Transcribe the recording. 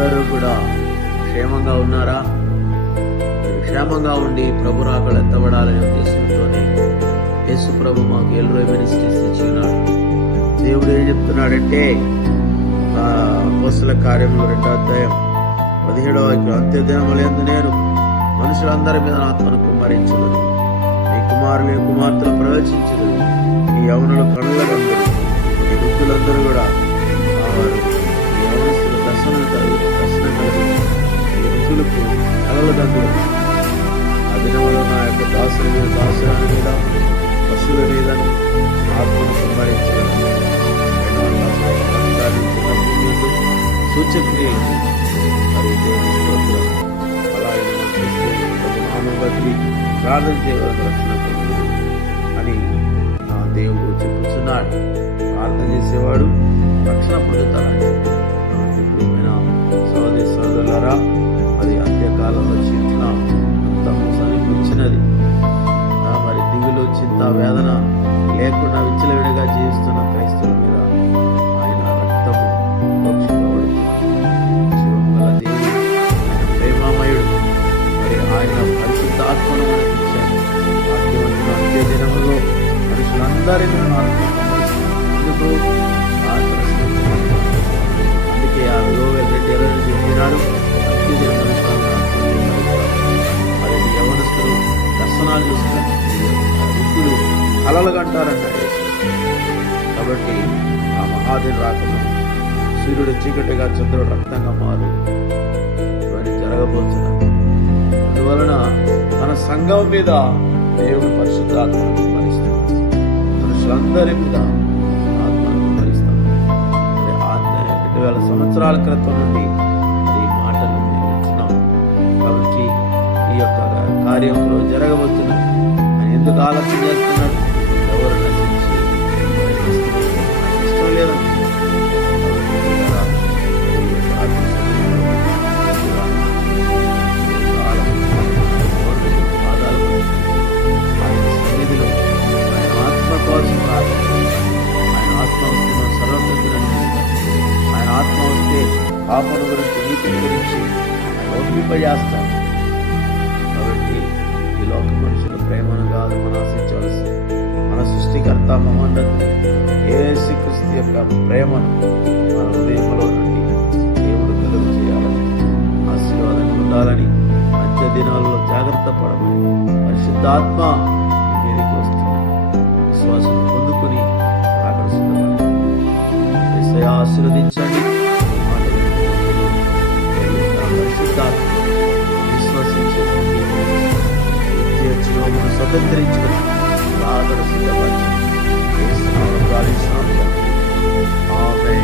అందరూ కూడా క్షేమంగా ఉన్నారా? క్షేమంగా ఉండి ప్రభు రాకలు ఎత్తబడాలనే ఉద్దేశంతోనే యేసు ప్రభు మాకు ఎల్లు మినిస్ట్రీస్ దేవుడు ఏం చెప్తున్నాడంటే అపోస్తుల కార్యంలో రెండో అధ్యాయం పదిహేడవ అంత్యదినములందు నేను మనుషులందరి మీద ఆత్మను కుమ్మరించదు నీ కుమారులు కుమార్తెలు ప్రవేశించదు నీ యవనులు కనుల కలల గందులు ఆ దినములో నా యొక్క దాసుల మీద దాసురాని మీద పశువుల మీద ఆత్మను కుమ్మరించగలను సూచక్రియ మరి దేవుని స్తోత్రం. అలాగే నామం బట్టి ప్రార్థన చేయవలసిన రక్షణ అని నా దేవుడు చెప్పుచున్నాడు. ప్రార్థన చేసేవాడు రక్షణ పొందుతాడని దిగులు చింత వేదన లేకుండా విచ్చలవిడిగా జీవిస్తున్న క్రైస్తవుల మీద ఆయన రక్తము ప్రోక్షింపబడుతుంది దేవుడు ఆయన ప్రేమామయుడు మరి ఆయన పరిశుద్ధాత్మను మనకి అంత్య దినములో మనుషులందరినీ అందుకు అందుకే ఆ యోవేల్ రెడ్డి నుంచి చెప్పినాడు అంత్య దిన మనుషులు మరి యవనస్తులు దర్శనాలు చూస్తున్నారు వృద్ధులు కలలు కాబట్టి ఆ మహాదేవి రాకము సూర్యుడు చీకటిగా చంద్రుడు రక్తంగా మారు ఇవన్నీ జరగబోతున్నాయి అందువలన మన సంఘం మీద దేవుడు పరిశుద్ధాత్మను కుమరిస్తాడు మనుషులందరి మీద ఆత్మను కుమరిస్తాడు ఆత్మ రెండు వేల సంవత్సరాల క్రితం నుండి ఈ మాటలు మేము వింటున్నాం. కాబట్టి ఈ యొక్క కార్యంలో జరగవచ్చు ఆయన ఎందుకు ఆలోచన చేస్తున్నాడు ఎవరు నశించి ఇష్టం లేదండి పాపను గురించి నీతిని గురించి ఆయన ప్రేమను కాదు ఆశించవలసి మన సృష్టికర్త మహోన్నతుడు ఏసు క్రిస్తు యొక్క ప్రేమను మన హృదయంలో నుండి దేవుడు కలుగు చేయాలని ఆశీర్వాదం ఉండాలని మధ్య దినాల్లో జాగ్రత్త పడమని పరిశుద్ధాత్మ మీదకి వస్తుంది ਆਦਰ ਸਿੱਧ ਬੱਚ ਇਸ ਨਾਲ ਗਾਲੀ ਸਾਂਝਾ ਆਵੇਂ